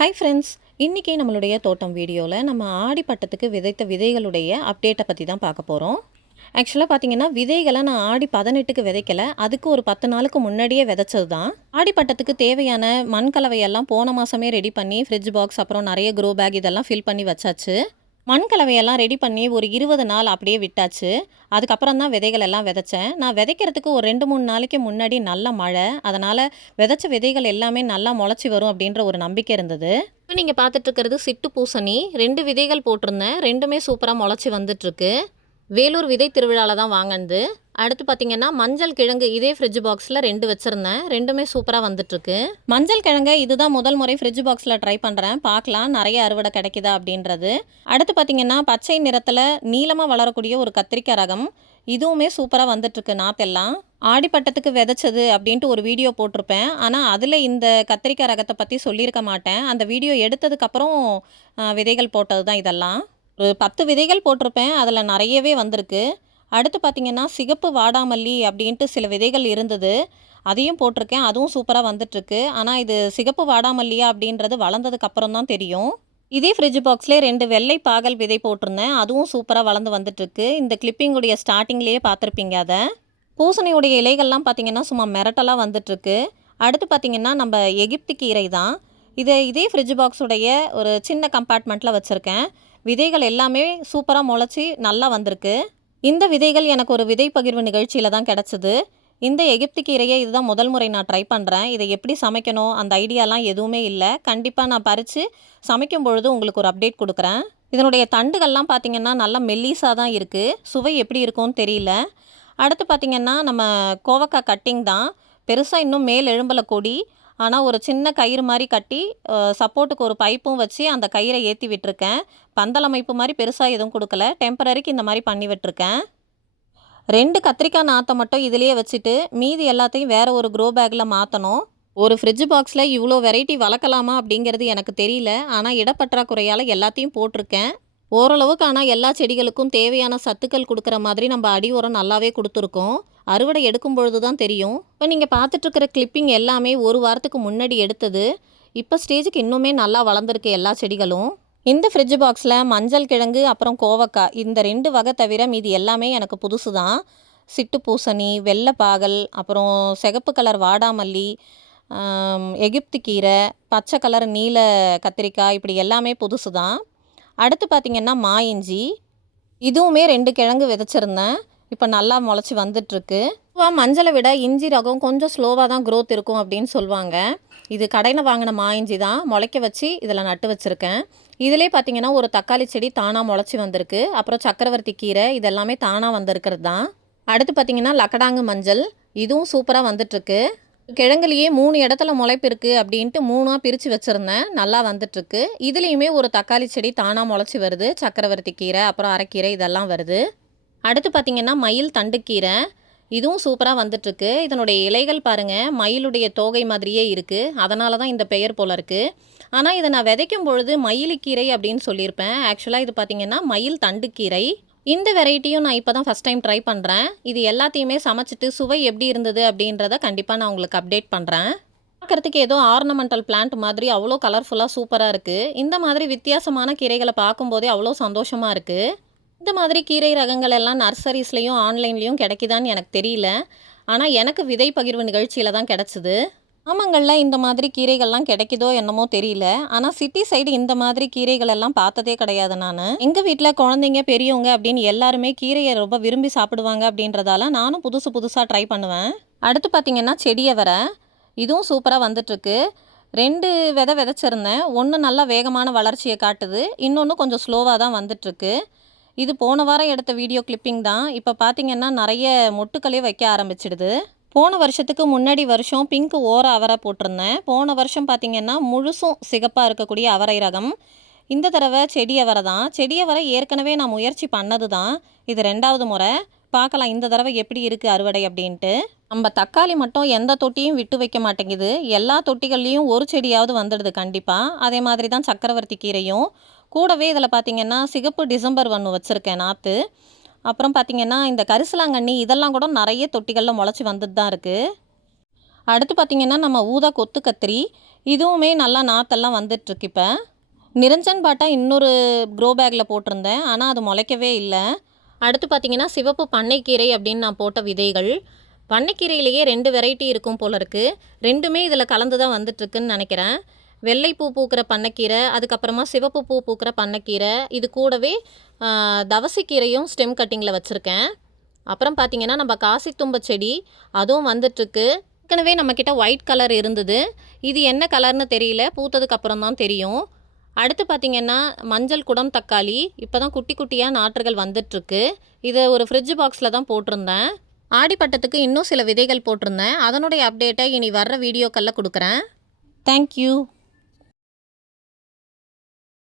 Hi friends, இன்றைக்கி நம்மளுடைய தோட்டம் வீடியோவில் நம்ம ஆடிப்பட்டத்துக்கு விதைத்த விதைகளுடைய அப்டேட்டை பற்றி தான் பார்க்க போகிறோம். ஆக்சுவலாக பார்த்தீங்கன்னா விதைகளை நான் ஆடி 18க்கு விதைக்கலை, அதுக்கு ஒரு 10 நாளுக்கு முன்னாடியே விதைச்சது தான். ஆடிப்பட்டத்துக்கு தேவையான மண் கலவையெல்லாம் போன மாதமே ரெடி பண்ணி ஃப்ரிட்ஜ் பாக்ஸ் அப்புறம் நிறைய க்ரோ பேக் இதெல்லாம் ஃபில் பண்ணி வச்சாச்சு. மண் கலவையெல்லாம் ரெடி பண்ணி ஒரு 20 நாள் அப்படியே விட்டாச்சு. அதுக்கப்புறம் தான் விதைகள் எல்லாம் விதைச்சேன். நான் விதைக்கிறதுக்கு ஒரு 2-3 நாளைக்கு முன்னாடி நல்ல மழை, அதனால் விதைச்ச விதைகள் எல்லாமே நல்லா முளைச்சி வரும் அப்படின்ற ஒரு நம்பிக்கை இருந்தது. இப்போ நீங்கள் பார்த்துட்ருக்கிறது சிட்டு பூசணி. 2 விதைகள் போட்டிருந்தேன், 2மே சூப்பராக முளைச்சி வந்துட்டுருக்கு. வேலூர் விதை திருவிழாவில் தான் வாங்கினது. அடுத்து பார்த்திங்கன்னா மஞ்சள் கிழங்கு இதே ஃப்ரிட்ஜ் பாக்ஸில் 2 வச்சுருந்தேன், 2மே சூப்பராக வந்துட்டுருக்கு. மஞ்சள் கிழங்கு இதுதான் முதல் முறை ஃப்ரிட்ஜ் பாக்ஸில் ட்ரை பண்ணுறேன், பார்க்கலாம் நிறைய அறுவடை கிடைக்குதா அப்படின்றது. அடுத்து பார்த்திங்கன்னா பச்சை நிறத்தில் நீளமாக வளரக்கூடிய ஒரு கத்திரிக்காய் ரகம், இதுவுமே சூப்பராக வந்துட்டுருக்கு. நாத்தெல்லாம் ஆடிப்பட்டத்துக்கு விதைச்சது அப்படின்ட்டு ஒரு வீடியோ போட்டிருப்பேன், ஆனால் அதில் இந்த கத்திரிக்காய் ரகத்தை பற்றி சொல்லியிருக்க மாட்டேன். அந்த வீடியோ எடுத்ததுக்கப்புறம் விதைகள் போட்டது தான் இதெல்லாம். ஒரு 10 விதைகள் போட்டிருப்பேன், அதில் நிறையவே வந்திருக்கு. அடுத்து பார்த்திங்கன்னா சிகப்பு வாடாமல்லி அப்படின்ட்டு சில விதைகள் இருந்தது, அதையும் போட்டிருக்கேன், அதுவும் சூப்பராக வந்துட்டுருக்கு. ஆனால் இது சிகப்பு வாடாமல்லியா அப்படின்றது வளர்ந்ததுக்கப்புறம் தான் தெரியும். இதே ஃப்ரிட்ஜ் பாக்ஸ்லேயே 2 வெள்ளை பாகல் விதை போட்டிருந்தேன், அதுவும் சூப்பராக வளர்ந்து வந்துட்டுருக்கு. இந்த கிளிப்பிங்குடைய ஸ்டார்டிங்லேயே பார்த்துருப்பீங்க அதை. பூசணியுடைய இலைகள்லாம் பார்த்திங்கன்னா சும்மா மிரட்டலாக வந்துட்டுருக்கு. அடுத்து பார்த்திங்கன்னா நம்ம எகிப்து கீரை தான். இதே ஃப்ரிட்ஜ் பாக்ஸுடைய ஒரு சின்ன கம்பார்ட்மெண்ட்டில் வச்சுருக்கேன். விதைகள் எல்லாமே சூப்பராக முளைச்சி நல்லா வந்திருக்கு. இந்த விதைகள் எனக்கு ஒரு விதை பகிர்வு நிகழ்ச்சியில் தான் கிடச்சிது. இந்த எகிப்து கீரையை இதுதான் முதல் முறை நான் ட்ரை பண்ணுறேன். இதை எப்படி சமைக்கணும் அந்த ஐடியாலாம் எதுவுமே இல்லை. கண்டிப்பாக நான் பறித்து சமைக்கும் பொழுது உங்களுக்கு ஒரு அப்டேட் கொடுக்குறேன். இதனுடைய தண்டுகள்லாம் பார்த்திங்கன்னா நல்லா மெல்லிஸாக தான் இருக்குது, சுவை எப்படி இருக்கும்னு தெரியல. அடுத்து பார்த்திங்கன்னா நம்ம கோவக்காய் கட்டிங் தான். பெருசாக இன்னும் மேல் எழும்பலை கொடி, ஆனால் ஒரு சின்ன கயிறு மாதிரி கட்டி சப்போர்ட்டுக்கு ஒரு பைப்பும் வச்சு அந்த கயிறை ஏற்றி விட்டுருக்கேன். பந்தல் அமைப்பு மாதிரி பெருசாக எதுவும் கொடுக்கல, டெம்பரரிக்கு இந்த மாதிரி பண்ணி விட்டுருக்கேன். 2 கத்திரிக்காய் நாற்றை மட்டும் இதிலேயே வச்சுட்டு மீதி எல்லாத்தையும் வேறு ஒரு க்ரோ பேக்கில் மாற்றணும். ஒரு ஃப்ரிட்ஜ் பாக்ஸில் இவ்வளோ வெரைட்டி வளர்க்கலாமா அப்படிங்கிறது எனக்கு தெரியல, ஆனால் இடப்பற்றாக்குறையால் எல்லாத்தையும் போட்டிருக்கேன். ஓரளவுக்கு ஆனால் எல்லா செடிகளுக்கும் தேவையான சத்துக்கள் கொடுக்குற மாதிரி நம்ம அடி உரம் நல்லாவே கொடுத்துருக்கோம். அறுவடை எடுக்கும் பொழுது தான் தெரியும். இப்போ நீங்கள் பார்த்துட்ருக்கிற கிளிப்பிங் எல்லாமே ஒரு வாரத்துக்கு முன்னாடி எடுத்தது. இப்போ ஸ்டேஜுக்கு இன்னுமே நல்லா வளர்ந்துருக்கு எல்லா செடிகளும். இந்த ஃப்ரிட்ஜ் பாக்ஸில் மஞ்சள் கிழங்கு அப்புறம் கோவக்காய் இந்த 2 வகை தவிர மீதி எல்லாமே எனக்கு புதுசு தான். சிட்டு பூசணி, வெள்ளை பாகல், அப்புறம் சிகப்பு கலர் வாடாமல்லி, எகிப்து கீரை, பச்சை கலர் நீல கத்திரிக்காய், இப்படி எல்லாமே புதுசு தான். அடுத்து பார்த்திங்கன்னா இஞ்சி, இதுவுமே 2 கிழங்கு விதைச்சிருந்தேன், இப்போ நல்லா முளைச்சி வந்துட்டுருக்கு. மஞ்சளை விட இஞ்சி ரகம் கொஞ்சம் ஸ்லோவாக தான் க்ரோத் இருக்கும் அப்படின்னு சொல்லுவாங்க. இது கடையில் வாங்கின இஞ்சி தான், முளைக்க வச்சு இதில் நட்டு வச்சுருக்கேன். இதிலே பார்த்திங்கன்னா ஒரு தக்காளி செடி தானாக முளைச்சி வந்திருக்கு. அப்புறம் சக்கரவர்த்தி கீரை இதெல்லாமே தானாக வந்திருக்கிறது தான். அடுத்து பார்த்திங்கன்னா லக்கடாங்கு மஞ்சள், இதுவும் சூப்பராக வந்துட்டுருக்கு. கிழங்குலேயே 3 இடத்துல முளைப்பு இருக்குது அப்படின்ட்டு 3ஆக பிரித்து வச்சுருந்தேன், நல்லா வந்துட்டுருக்கு. இதுலேயுமே ஒரு தக்காளி செடி தானாக முளைச்சி வருது, சக்கரவர்த்தி கீரை அப்புறம் அரைக்கீரை இதெல்லாம் வருது. அடுத்து பார்த்திங்கன்னா மயில் தண்டுக்கீரை, இதுவும் சூப்பராக வந்துட்டுருக்கு. இதனுடைய இலைகள் பாருங்கள் மயிலுடைய தோகை மாதிரியே இருக்குது, அதனால தான் இந்த பெயர் போல் இருக்குது. ஆனால் இதை நான் விதைக்கும் பொழுது மயிலுக்கீரை அப்படின்னு சொல்லியிருப்பேன். ஆக்சுவலாக இது பார்த்திங்கன்னா மயில் தண்டுக்கீரை. இந்த வெரைட்டியும் நான் இப்போ தான் ஃபஸ்ட் டைம் ட்ரை பண்ணுறேன். இது எல்லாத்தையுமே சமைச்சிட்டு சுவை எப்படி இருந்தது அப்படின்றத கண்டிப்பாக நான் உங்களுக்கு அப்டேட் பண்ணுறேன். பார்க்குறதுக்கு ஏதோ ஆர்னமெண்டல் பிளான்ட் மாதிரி அவ்வளோ கலர்ஃபுல்லாக சூப்பராக இருக்குது. இந்த மாதிரி வித்தியாசமான கீரைகளை பார்க்கும்போதே அவ்வளோ சந்தோஷமாக இருக்குது. இந்த மாதிரி கீரை ரகங்கள் எல்லாம் நர்சரிஸ்லேயும் ஆன்லைன்லேயும் கிடைக்குதான்னு எனக்கு தெரியல, ஆனால் எனக்கு விதை பகிர்வு நிகழ்ச்சியில் தான் கிடச்சிது. கிராமங்களில் இந்த மாதிரி கீரைகள்லாம் கிடைக்குதோ என்னமோ தெரியல, ஆனால் சிட்டி சைடு இந்த மாதிரி கீரைகள் எல்லாம் பார்த்ததே கிடையாது. நான் எங்கள் வீட்டில் குழந்தைங்க பெரியவங்க அப்படின்னு எல்லாருமே கீரையை ரொம்ப விரும்பி சாப்பிடுவாங்க அப்படின்றதால நானும் புதுசாக ட்ரை பண்ணுவேன். அடுத்து பார்த்திங்கன்னா செடியவரை, இதுவும் சூப்பராக வந்துட்டுருக்கு. 2 விதை விதைச்சிருந்தேன், ஒன்று நல்லா வேகமான வளர்ச்சியை காட்டுது, இன்னொன்று கொஞ்சம் ஸ்லோவாக தான் வந்துட்டுருக்கு. இது போன வாரம் எடுத்த வீடியோ கிளிப்பிங் தான். இப்போ பார்த்திங்கன்னா நிறைய மொட்டுக்களே வைக்க ஆரம்பிச்சிடுது. போன வருஷத்துக்கு முன்னாடி வருஷம் பிங்க் ஓர அவரை போட்டிருந்தேன். போன வருஷம் பார்த்திங்கன்னா முழுசும் சிகப்பாக இருக்கக்கூடிய அவரை ரகம். இந்த தடவை செடி அவரை தான். செடி அவரை ஏற்கனவே நான் முயற்சி பண்ணது தான், இது 2வது முறை. பார்க்கலாம் இந்த தடவை எப்படி இருக்குது அறுவடை அப்படின்ட்டு. நம்ம தக்காளி மட்டும் எந்த தொட்டியும் விட்டு வைக்க மாட்டேங்குது, எல்லா தொட்டிகள்லேயும் ஒரு செடியாவது வந்துடுது கண்டிப்பாக. அதே மாதிரி தான் சக்கரவர்த்தி கீரையும். கூடவே இதில் பார்த்திங்கன்னா சிகப்பு டிசம்பர் ஒன்று வச்சுருக்கேன் நாற்று. அப்புறம் பார்த்திங்கன்னா இந்த கரிசலாங்கண்ணி இதெல்லாம் கூட நிறைய தொட்டிகளில் முளைச்சி வந்துட்டு தான் இருக்குது. அடுத்து பார்த்திங்கன்னா நம்ம ஊதா கொத்து கத்திரி, இதுவுமே நல்லா நாற்றெல்லாம் வந்துட்டுருக்கு. இப்போ நிரஞ்சன் பாட்டா இன்னொரு க்ரோ பேக்கில் போட்டிருந்தேன், ஆனால் அது முளைக்கவே இல்லை. அடுத்து பார்த்திங்கன்னா சிவப்பு பண்ணைக்கீரை அப்படின்னு நான் போட்ட விதைகள். பண்ணைக்கீரையிலேயே 2 வெரைட்டி இருக்கும் போல இருக்குது. ரெண்டுமே இதில் கலந்து தான் வந்துட்டுருக்குன்னு நினைக்கிறேன். வெள்ளை பூ பூக்கிற பண்ணைக்கீரை, அதுக்கப்புறமா சிவப்பு பூ பூக்கிற பண்ணைக்கீரை, இது கூடவே தவசிக்கீரையும் ஸ்டெம் கட்டிங்கில் வச்சுருக்கேன். அப்புறம் பார்த்திங்கன்னா நம்ம காசித்தும்ப செடி அதுவும் வந்துட்டுருக்கு. ஏற்கனவே நம்மக்கிட்ட ஒயிட் கலர் இருந்தது, இது என்ன கலர்னு தெரியல, பூத்ததுக்கப்புறம் தான் தெரியும். அடுத்து பார்த்திங்கன்னா மஞ்சள் குடம் தக்காளி இப்போ தான் குட்டி குட்டியாக நாற்றுகள் வந்துட்டுருக்கு. இதை ஒரு ஃப்ரிட்ஜ் பாக்ஸில் தான் போட்டிருந்தேன். ஆடிப்பட்டத்துக்கு இன்னும் சில விதைகள் போட்டிருந்தேன், அதனுடைய அப்டேட்டை இனி வர்ற வீடியோக்களில் கொடுக்குறேன். தேங்க்யூ.